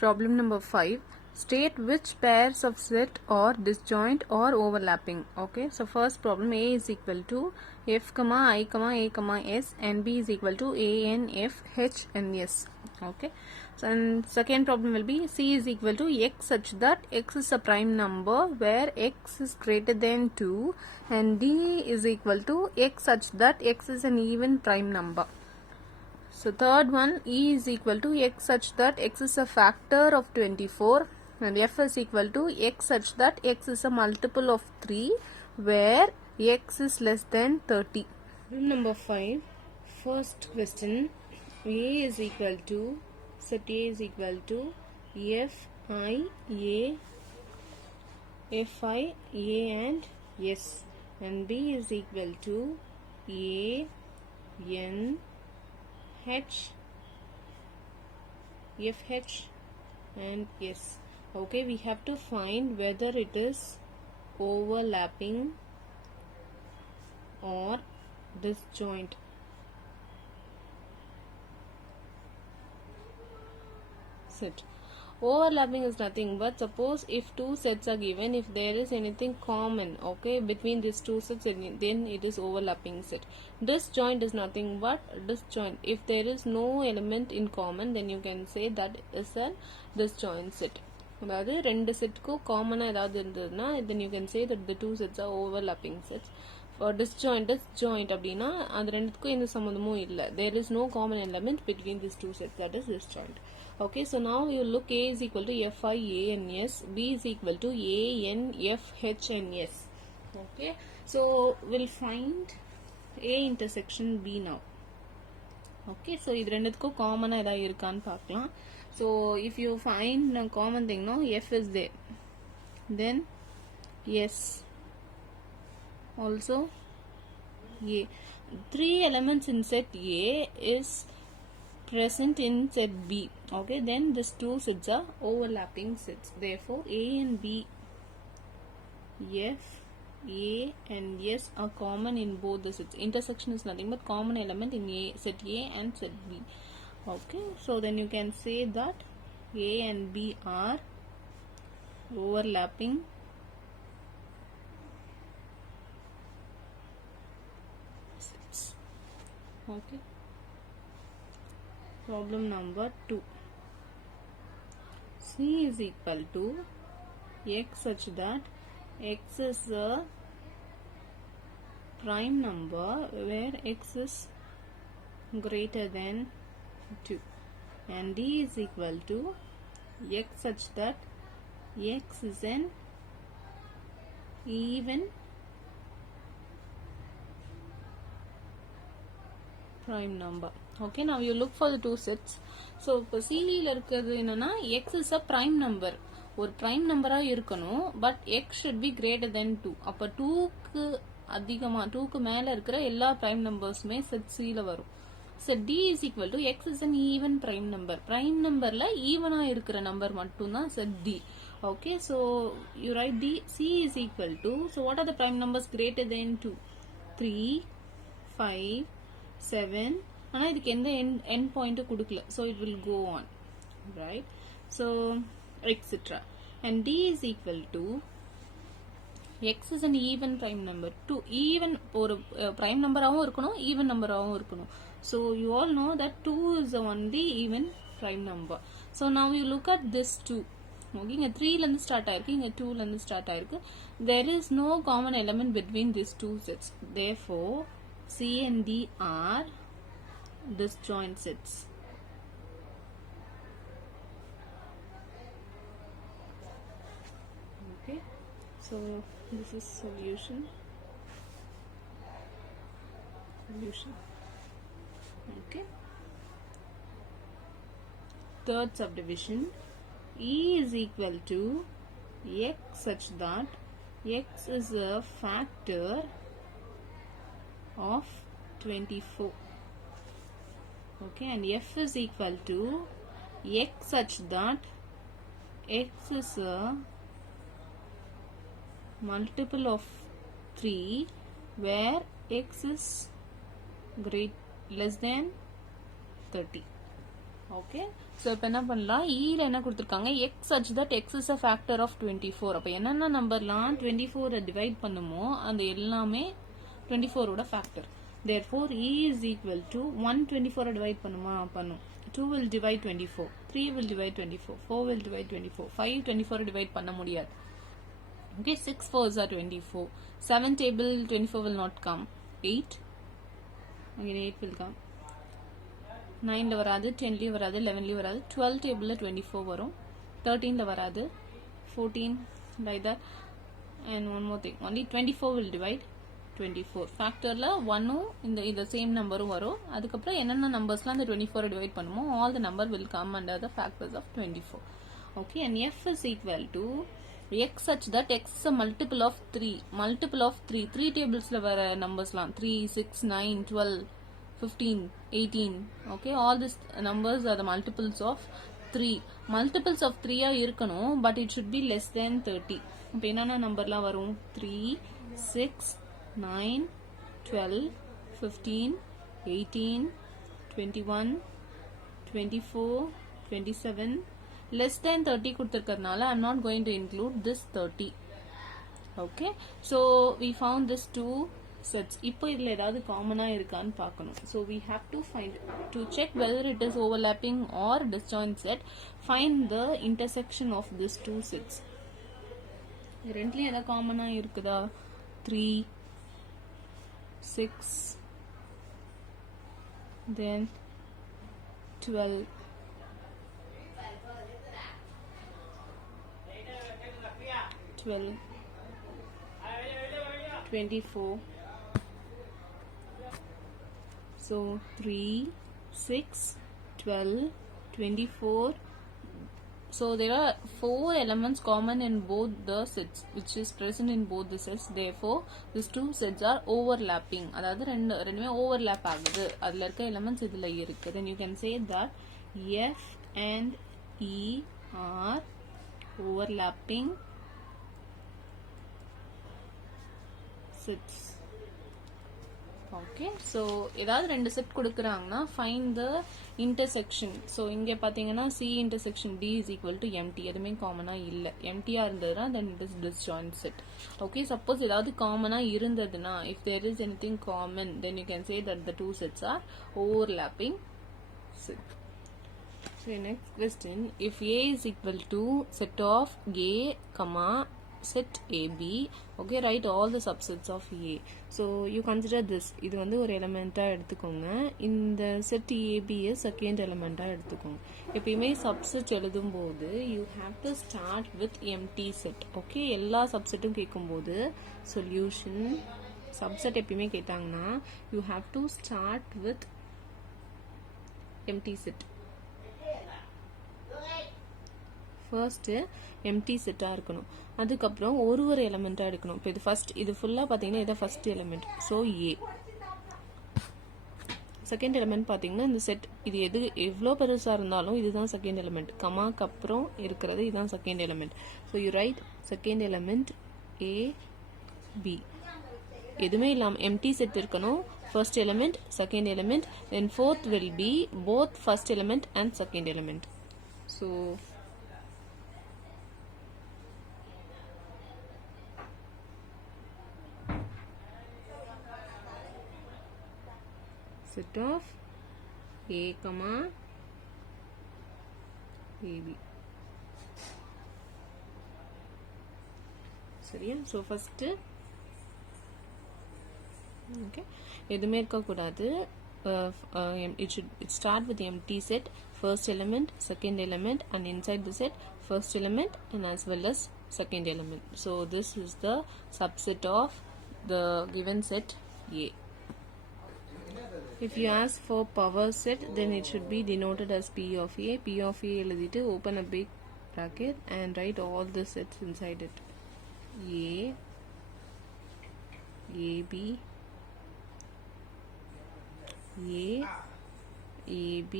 Problem number 5. State which pairs of set are disjoint or overlapping. Okay, so first problem, A is equal to F, I, A, S and B is equal to A, N, F, H and S. Okay, so and second problem will be C is equal to X such that X is a prime number where X is greater than 2 and D is equal to X such that X is an even prime number. So third one, E is equal to X such that X is a factor of 24 and F is equal to X such that X is a multiple of 3 where X is less than 30. Problem number 5. First question, A is equal to, set A is equal to F, I, A and S and B is equal to A, N, H, FH and S. Okay, we have to find whether it is overlapping or disjoint. Set. Overlapping is nothing but suppose if two sets are given, if there is anything common, okay, between these two sets, then it is overlapping set. Disjoint is nothing but disjoint. If there is no element in common, then you can say that is a disjoint set. அதாவது ரெண்டு செட்டுக்கும் காமனாக ஏதாவது இருந்ததுன்னா then you can say that the two sets are overlapping sets. For disjoint அப்படின்னா அது ரெண்டுத்துக்கும் எந்த சம்மந்தமும் இல்லை. There is no common element between these two sets, that is disjoint. Okay, so now you look, A is equal to F, I, A and S, B is equal to A, N, F, H and S. Okay, so we'll find A intersection B now. Okay, so இது ரெண்டுத்துக்கும் காமனாக ஏதாவது இருக்கான்னு பார்க்கலாம். So if you find a common thing, no, F is there, then S also A. Three elements in set A is present in set B. Okay, then these two sets are overlapping sets. Therefore, A and B, F, A and S are common in both the sets. Intersection is nothing but common element in set A and set B. Okay, so then you can say that A and B are overlapping sets. Okay, problem number 2. C is equal to X such that X is a prime number where X is greater than 2 and D is equal to X such that X is an even prime number. Okay, now you look for the two sets. So இப்போ சில இருக்கிறது என்னன்னா X is a prime number, ஒரு prime number இருக்கணும், but X should be greater than 2. அப்போ 2க்கு அதிகமா 2க்கு மேல இருக்கிற எல்லா prime numbersமே set C ல வரும். Set D is equal to X is an even prime number. Prime numberல ஈவனா இருக்கிற நம்பர் மட்டும்தான் set D. Okay, so you write D. C is equal to, so what are the prime numbers greater than 2? 3, 5, 7. ஆனா இதுக்கு எந்த end point கொடுக்கல, so it will go on, right? So etc. And D is equal to X is an even prime number. 2 even ஒரு prime numberாவும் இருக்கணும், even numberாவும் இருக்கணும். So you all know that 2 is the only even prime number. So now you look at this 2. Okay, இங்க 3 ல இருந்து ஸ்டார்ட் ஆயிருக்கு, இங்க 2 ல இருந்து ஸ்டார்ட் ஆயிருக்கு. There is no common element between these two sets. Therefore, C and D are disjoint sets. Okay, so this is solution. Okay, third subdivision, E is equal to X such that X is a factor of 24. Okay, and F is equal to X such that X is a multiple of 3 where X is less than 30. Okay so இப்போ என்ன பண்ணலாம் ஈல என்ன கொடுத்துருக்காங்க X such that x is a factor of 24. அப்போ என்னென்ன நம்பர்லாம் 24 டிவைட் பண்ணுமோ அந்த எல்லாமே 24 ஓட factor. therefore e is equal to 124 டிவைட் பண்ணுமா பண்ணும். 2 will divide 24, 3 will divide 24, 4 will divide 24, 5 24 டிவைட் பண்ண முடியாது. Okay, 6 4s are 24, 7 table 24 will not come, 8 again 8 will come, 9 வராது, 10 வராது, 11 வராது, 12 டேபிள்ல 24 வரும், 13 வராது, 14 like that, and one more thing, only 24 will divide 24. ஃபேக்டர்ல 1 இந்த சேம் நம்பரும் வரும். அதுக்கப்புறம் என்னென்ன நம்பர்ஸ்லாம் அந்த 24 டிவைட் பண்ணுமோ all the number will come under the factors of 24. Okay, and f is equal to x such that x is a multiple of 3. Multiple of 3. 3 tablesல வர நம்பர்ஸ்லாம் 3, 6, 9, 12, 15, 18. Okay, all these numbers are the multiples of 3. Multiples of 3 இருக்கணும், but it should be less than 30. இப்போ என்னென்ன நம்பர்லாம் வரும் 3, 6, 9, 12, 15, 18, 21, 24, 27. Less than 30 கொடுத்திருக்கிறதுனால I'm not going to include this 30. Okay, so we found this two sets. இப்போ இதுல ஏதாவது காமனா இருக்கான்னு பார்க்கணும். So we have to find, to check whether it is overlapping or disjoint set, find the intersection of these two sets. ரெண்டுலயும் ஏதாவது காமனா இருக்குதா 3, 6, then 12, 12, 24. So 3, 6, 12, 24. So there are 4 elements common in both the sets, which is present in both the sets. Therefore, these two sets are overlapping. அதாவது ரெண்டுமே overlap ஆகுது. அதுல இருக்க elements இதுல இருக்கு. Then you can say that F and E are overlapping sets. Okay, so ஏதாவது ரெண்டு செட் கொடுக்கறாங்கன்னா find the intersection. So இங்க பாத்தீங்கன்னா C intersection D is equal to empty. எதுமே காமனா இல்ல. empty-ஆ இருந்ததுனா then it is disjoint set. Okay, suppose ஏதாவது காமனா இருந்ததுனா, if there is anything common, then you can say that the two sets are overlapping set. So next question, if A is equal to set of A, set AB, okay, write all the subsets of A. So you consider this, இது வந்து ஒரு எலிமெண்டா எடுத்துக்கோங்க, இந்த set AB second எலிமெண்டா எடுத்துக்கோங்க. எப்பயுமே சப்செட் எழுதும்போது you have to start with empty set. Okay, எல்லா சப்செட்டும் கேட்கும்போது சொல்யூஷன் சப்செட் எப்பயுமே கேட்டாங்கன்னா you have to start with empty set. First empty செட்டா இருக்கணும், அதுக்கப்புறம் ஒரு எலிமெண்டா எடுக்கணும். இப்போ இது ஃபர்ஸ்ட், இது ஃபுல்லா பாத்தீங்கன்னா இதான் ஃபர்ஸ்ட் எலிமெண்ட், ஸோ ஏ. செகண்ட் எலிமெண்ட் பாத்தீங்கன்னா இந்த செட் இது எவ்வளோ பெருசா இருந்தாலும் இதுதான் செகண்ட் எலிமெண்ட், கமாக்கு அப்புறம் இருக்கிறது இதுதான் second element. So you write second element A B. எதுவுமே இல்லாம எம்டி செட் இருக்கணும், first element second element, then fourth will be both first element and second element. So set of A, AB. சரியா? So first okay, எதுமே இருக்க கூடாது. It start with empty set, first element, second element, and inside the set first element and as well as second element. So this is the subset of the given set A. If you ask for power set, then it should be denoted as P of A. P of A எழுதிட்டு open a big bracket and write all the sets inside it. A, AB, A, AB,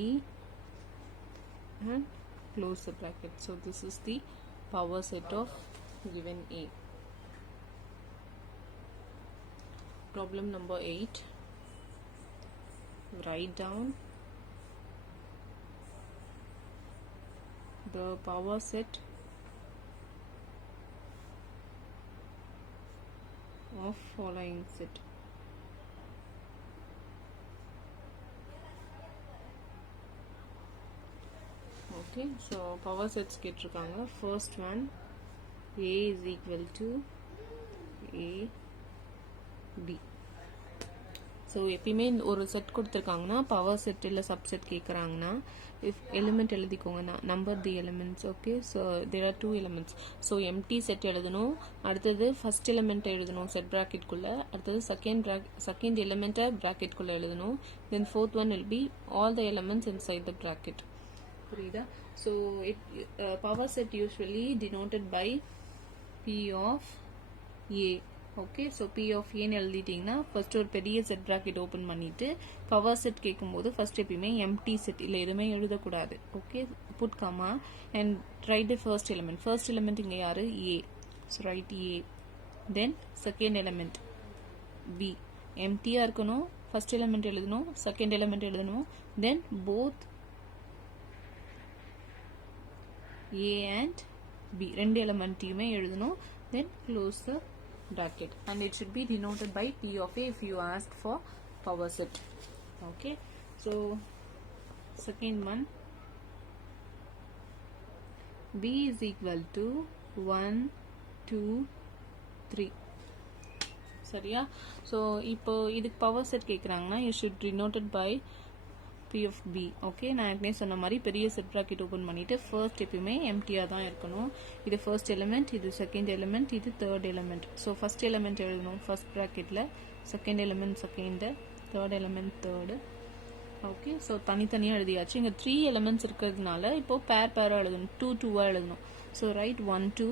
and close the bracket. So this is the power set of given A. Problem number 8. Write down the power set of following set. Okay, so power sets கேட்டிருக்காங்க. First one, A is equal to A, B. So எப்பயுமே ஒரு set கொடுத்துருக்காங்கன்னா power set இல்லை subset கேட்குறாங்கன்னா if element எழுதிக்கோங்க number the elements. Okay, so there are 2 elements. So empty set எழுதணும், அடுத்தது ஃபர்ஸ்ட் எலிமெண்ட்டை எழுதணும் செட் ப்ராக்கெட்குள்ளே, அடுத்தது செகண்ட் எலிமெண்ட்டை ப்ராக்கெட்குள்ளே எழுதணும், then fourth one will be all the elements inside the bracket. புரியுதா? So power set usually denoted by P of A. Okay, so P of Aன்னு எழுதிட்டிங்கன்னா ஃபர்ஸ்ட் ஒரு பெரிய செட் ப்ராக்கெட் ஓப்பன் பண்ணிட்டு பவர் செட் கேட்கும்போது ஃபர்ஸ்ட் எப்பயுமே empty set இல்லை எதுவுமே எழுதக்கூடாது. Okay, put comma and write the first element. First element இங்கே யாரு? A. So write A. Then second element B. எம்டியாக இருக்கணும், ஃபர்ஸ்ட் எலிமெண்ட் எழுதணும், செகண்ட் எலிமெண்ட் எழுதணும், தென் போத் A and B ரெண்டு எலிமெண்ட்டையுமே எழுதணும், தென் close the bracket and it should be denoted by P of A if you asked for power set. Okay, so second one, B is equal to 1 2 3. சரியா? So இப்போ இதுக்கு power set கேட்குறாங்கன்னா you should denoted by P of B. Okay, நான் ஏற்கனவே சொன்ன மாதிரி பெரிய set bracket open பண்ணிட்டு ஃபர்ஸ்ட் எப்பயுமே எம்டியாக தான் இருக்கணும். இது ஃபர்ஸ்ட் எலிமெண்ட், இது செகண்ட் எலிமெண்ட், இது third element. So first element எழுதணும் ஃபர்ஸ்ட் ப்ராக்கெட்டில், second element second, third element third. Okay, so தனித்தனியாக எழுதியாச்சு. இங்கே 3 எலிமெண்ட்ஸ் இருக்கிறதுனால இப்போ பேராக எழுதணும், 2 2 எழுதணும். ஸோ ரைட் 1 2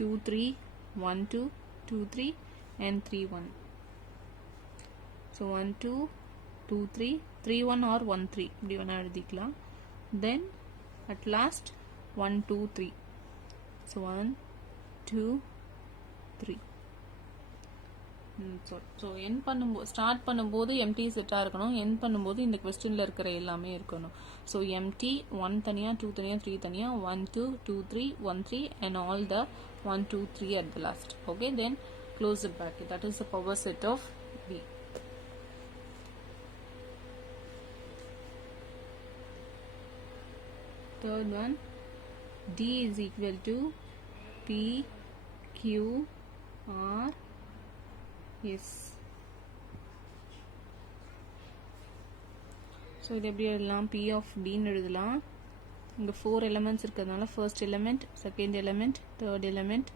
2 3 1 2 2 3 and 3 1. ஸோ 1 2 2 3 3 1 or 1 3 இப்படி வேணா எழுதிக்கலாம். Then at last 1 2 3. So 1 2 3. So n பண்ணும்போது ஸ்டார்ட் பண்ணும்போது எம்டி செட்டாக இருக்கணும், என் பண்ணும்போது இந்த கொஸ்டினில் இருக்கிற எல்லாமே இருக்கணும். ஸோ எம்டி 1 தனியாக 2 தனியாக 3 தனியாக 1 2 2 3 1 3 and all the 1 2 3 at the last. Okay, then close the bracket. That is the power set of B. Third one, D is equal to P Q R S. So இது எப்படி எழுதலாம்? P of Bன்னு எழுதலாம். இங்கே 4 elements இருக்கிறதுனால first element, second element, third element,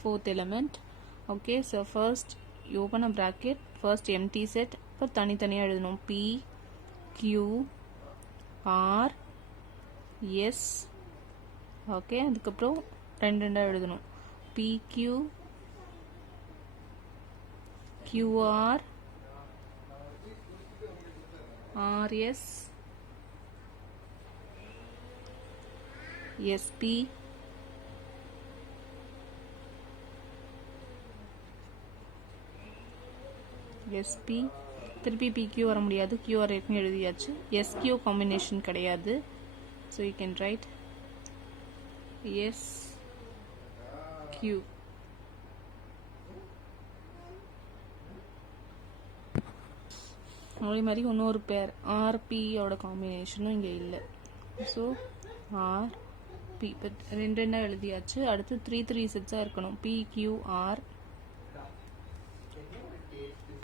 fourth element. Okay, so first open a bracket, first empty set, இப்போ தனித்தனியாக எழுதணும். P Q R S. Okay, அதுக்கப்புறம் ரெண்டாக எழுதணும். P Q Q R R S S P S P. திருப்பி PQ வர முடியாது, QR ஏற்கனவே எழுதியாச்சு. SQ காம்பினேஷன் கிடையாது. So you can write SQ. அதே மாதிரி இன்னொரு பேர் RP ஓட காம்பினேஷனும் இங்கே இல்லை. ஸோ RP இப்போ ரெண்டாக எழுதியாச்சு. அடுத்து 3 3 செட்ஸாக இருக்கணும். PQR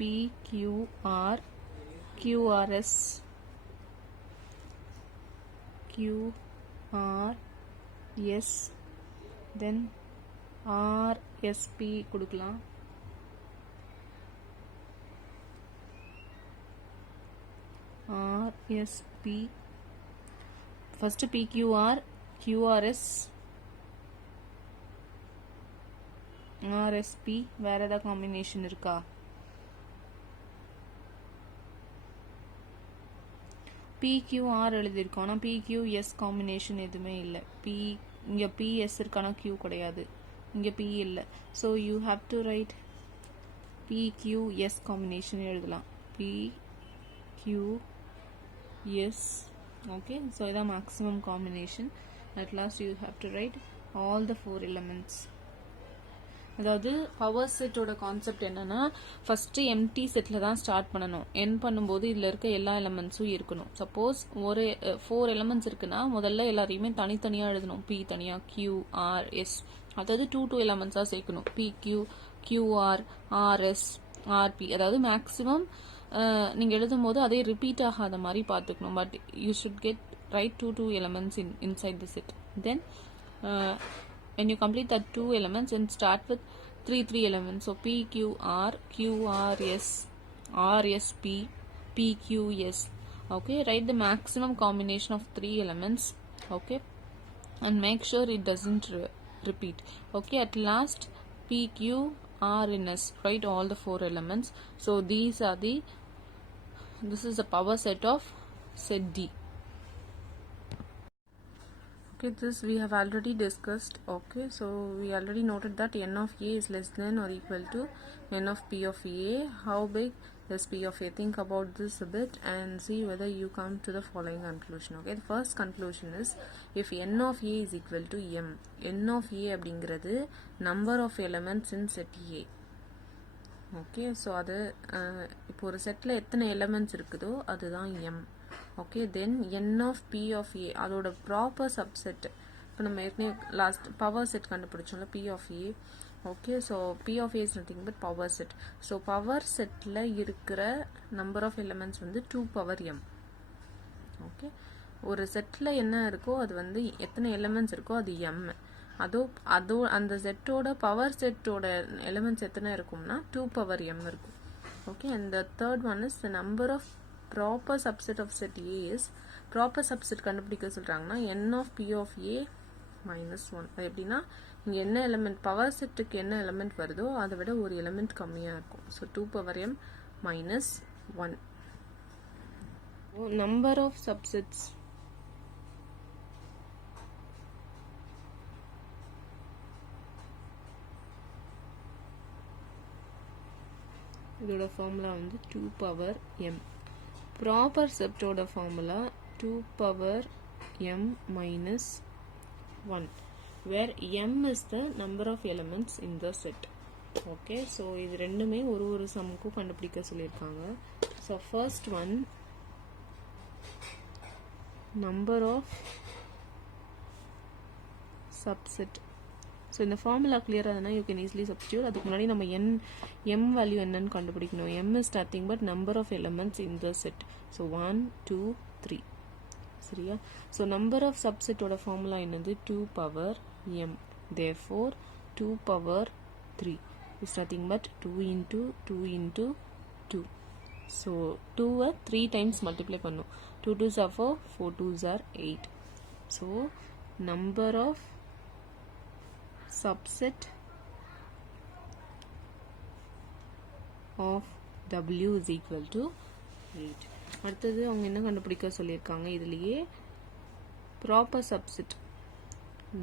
PQR QRS QRS then RSP கொடுக்கலாம். RSP first PQR QRS RSP வேற ஏதாவது காம்பினேஷன் இருக்கா? PQR எழுதியிருக்கோம், ஆனால் PQS காம்பினேஷன் எதுவுமே இல்லை. இங்கே PS இருக்கானா Q கிடையாது, இங்கே P இல்லை. So you have to right PQS combination எழுதலாம். PQS Okay, so the maximum combination. At last you have to write all the 4 elements. அதாவது பவர் செட்டோட கான்செப்ட் என்னன்னா ஃபர்ஸ்ட் எம்டி செட்ல தான் ஸ்டார்ட் பண்ணணும். என் பண்ணும்போது இதுல இருக்க எல்லா எலமெண்ட்ஸும் இருக்கணும். சப்போஸ் ஒரு 4 எலமெண்ட்ஸ் இருக்குன்னா முதல்ல எல்லாரையுமே தனித்தனியா எழுதணும். பி தனியா, கியூ, ஆர், எஸ். அதாவது 2 எலமெண்ட்ஸா சேர்க்கணும். P Q, QR, RS, RP. அதாவது மேக்ஸிமம் நீங்க எழுதும் போது அதே ரிப்பீட் ஆகாத மாதிரி பார்த்துக்கணும். But you should get right 2 elements inside the set. Then when you complete that 2 elements and start with 3 elements. So P Q R, Q R S, R S P, P Q S. Okay, write the maximum combination of 3 elements. Okay, and make sure it doesn't repeat. Okay, at last P Q R in S. Write all the 4 elements. So this is the power set of set D. Okay, this we have already discussed. Okay, so we already noted that n of a is less than or equal to n of p of a. How big is p of a? Think about this a bit and see whether you come to the following conclusion. Okay, the first conclusion is if n of a is equal to m. n of a அப்படிங்கிறது number of elements in set A. Okay, so அது இப்போ ஒரு செட்ல எத்தனை எலிமெண்ட்ஸ் இருக்குதோ அதுதான் m. Okay, then n of p of a அதோட proper subset. இப்போ நம்ம ஏற்கனவே லாஸ்ட் பவர் செட் கண்டுபிடிச்சோம்ல p of a. Okay, so p of a is nothing but power set. So power செட்டில் இருக்கிற நம்பர் ஆஃப் எலிமெண்ட்ஸ் வந்து 2 power m. ஓகே, ஒரு செட்டில் என்ன இருக்கோ அது வந்து எத்தனை எலிமெண்ட்ஸ் இருக்கோ அது m. அதோ அந்த செட்டோட பவர் செட்டோட எலிமெண்ட்ஸ் எத்தனை இருக்கும்னா 2 power m இருக்கும். Okay, and the third one is the number of proper subset of set A is proper subset கண்டுபிடிக்க சொல்கிறாங்கன்னா n of p of a minus 1. அது எப்படின்னா இங்கே என்ன எலிமெண்ட் பவர் செட்டுக்கு என்ன எலிமெண்ட் வருதோ அதை விட ஒரு எலிமெண்ட் கம்மியாக இருக்கும். So 2 power m minus 1. Number of subsets இதோட ஃபார்முலா வந்து 2 power m. ப்ராப்பர் செட்டோட formula 2 power m minus 1, where m is the number of elements in the set. Okay, so இது ரெண்டுமே ஒரு சம்முக்கும் கண்டுபிடிக்க சொல்லியிருக்காங்க. So first one number of subset. So இந்த ஃபார்முலா கிளியராக இருந்தால் யூ கேன் ஈஸிலி சப்ஸ்டியூட். அதுக்கு முன்னாடி நம்ம எம் வேல்யூ என்னன்னு கண்டுபிடிக்கணும். M is nothing but number of elements in the set. So 1 2 3. சரியா? ஸோ நம்பர் ஆஃப் சப்செட்டோட ஃபார்முலா என்னது 2 power m. therefore 2 power 3 is nothing but 2 into 2 into 2. ஸோ 2 3 times multiply பண்ணும். 2 2s are 4, 4 2s are 8. So number of subset of w is equal to 8. அடுத்தது அவங்க என்ன கண்டுபிடிக்க சொல்லியிருக்காங்க இதுலயே proper subset.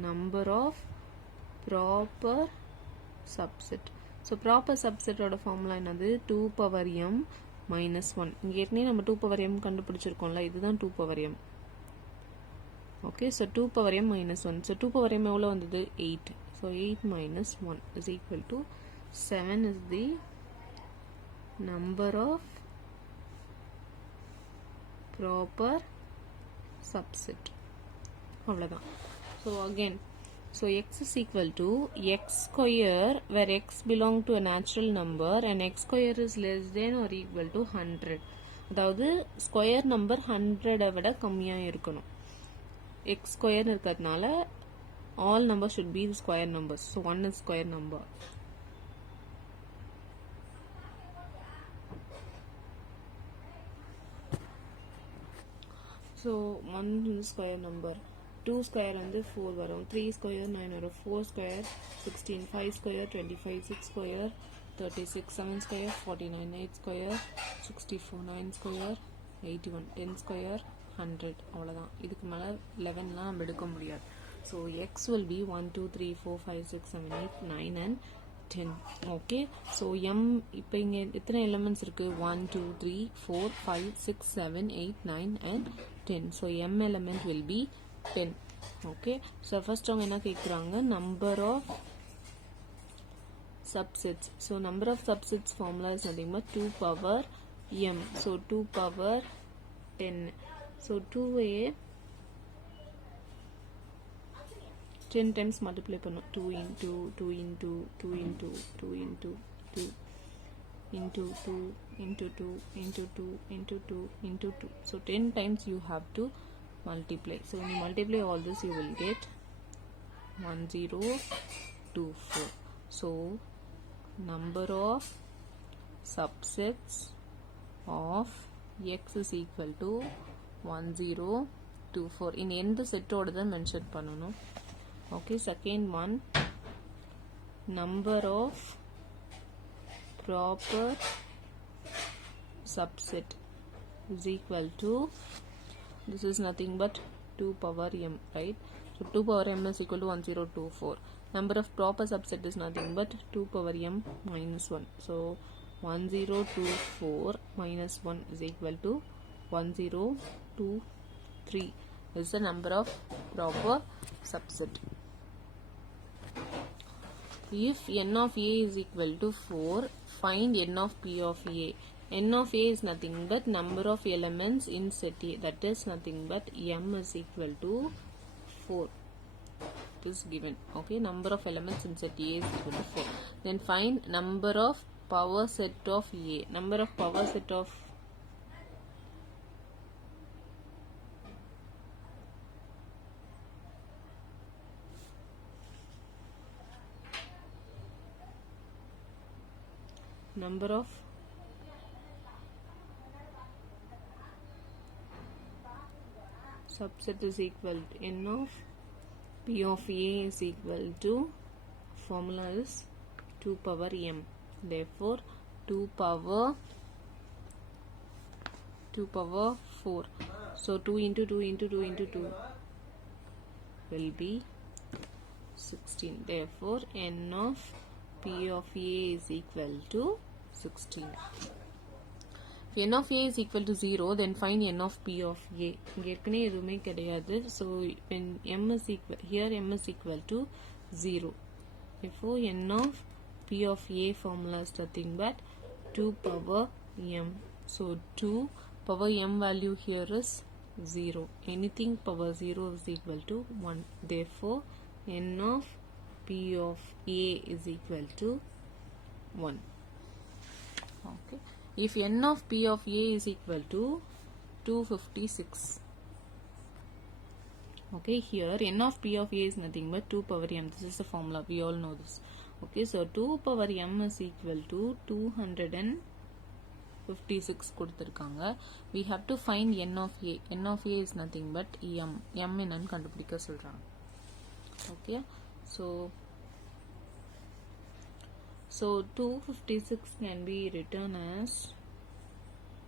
Number of proper subset. So proper சப்செட்டோட ஃபார்முலா என்னது 2 power m minus 1. இங்கே ஏற்கனவே நம்ம 2 power m கண்டுபிடிச்சிருக்கோம்ல, இதுதான் 2 power m. Okay, so 2 power m minus 1. ஸோ 2 power m எவ்வளோ வந்தது 8. So 8 minus 1 is equal to 7 is the number of proper subset. அவ்வளவுதான். So again, so x is equal to x square where x belong to a natural number and x square is less than or equal to 100. அதாவது square number 100 விட கம்மியா இருக்கணும். x square இருக்கிறதுனால all numbers should be the square numbers. So 1 is square number. So 1 is square number. 2 square வந்து 4 வரும். 3 square 9 வரும். 4 square 16. 5 square 25. 6 square 36. 7 square 49. 8 square 64. 9 square 81. 10 square 100. அவ்வளவுதான். இதுக்கு மேல 11லாம் நம்ம எடுக்க முடியாது. So x will be 1 2 3 4 5 6 7 8 9 and 10. Okay, so m இப்போ இங்க எத்தனை எலிமெண்ட்ஸ் இருக்கு 1 2 3 4 5 6 7 8 9 and 10. So m element will be 10. Okay, so first term என்ன கேக்குறாங்க, number of subsets. So number of subsets formula is nothing but 2 power m. So 2 power 10. So 2a 10 times multiply பண்ணும். 2 into 2 into 2 into 2 into 2 into 2 into 2 into 2 into 2 into 2. So 10 times you have to multiply. So when you multiply all this, you will get 1024. So number of subsets of x is equal to 1024. in எந்த செட்டோட தான் மென்ஷன் பண்ணணும். Okay, second one, number of proper subset is equal to, this is nothing but 2 power m, right? So 2 power m is equal to 1024. Number of proper subset is nothing but 2 power m minus 1. So 1024 minus 1 is equal to 1023. This is the number of proper subset. If n of a is equal to 4, find n of p of a. n of a is nothing but number of elements in set A, that is nothing but m is equal to 4. It is given. Okay, number of elements in set A is equal to 4. Then find number of power set of A. Number of power set of number of subset is equal to n of p of a is equal to, formula is 2 power m. Therefore 2 power 4. So 2 into 2 into 2 into 2 will be 16. Therefore n of p of a is equal to 16. If n of a is equal to 0, then find n of p of a. இங்க ஏற்கனவே எதுவுமே கிடையாது. So when m is equal, here m is equal to 0. Therefore n of p of a formula is nothing but 2 power m. So 2 power m value here is 0. Anything power 0 is equal to 1. Therefore n of p of a is equal to 1. Okay, if n of p of a is equal to 256. Okay, here n of p of a is nothing but 2 power m. This is the formula, we all know this. Okay, so 2 power m is equal to 256 கொடுத்திருக்காங்க. We have to find n of a. n of a is nothing but m. m என்னன்னு கண்டுபிடிக்க சொல்றாங்க. Okay, so 256 can be written as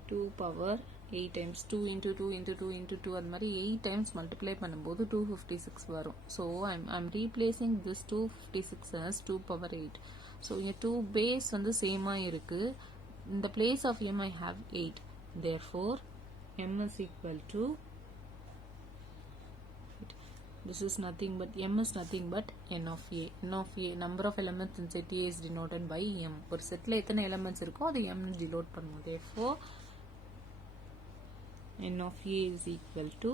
2 power 8 times 2 into 2 into 2 into 2, அது மாதிரி 8 times multiply பண்ணும்போது 256 வரும். So I'm replacing this 256 as 2 power 8. So இங்க 2 base வந்து சேமா இருக்கு. In the place of m I have 8. Therefore m is equal to, this is nothing but m is nothing but n of a. n of a, number of elements in set A is denoted by m. ஒரு செட்ல எத்தனை elements இருக்கோ அது m denote பண்ணும். Therefore n of a is equal to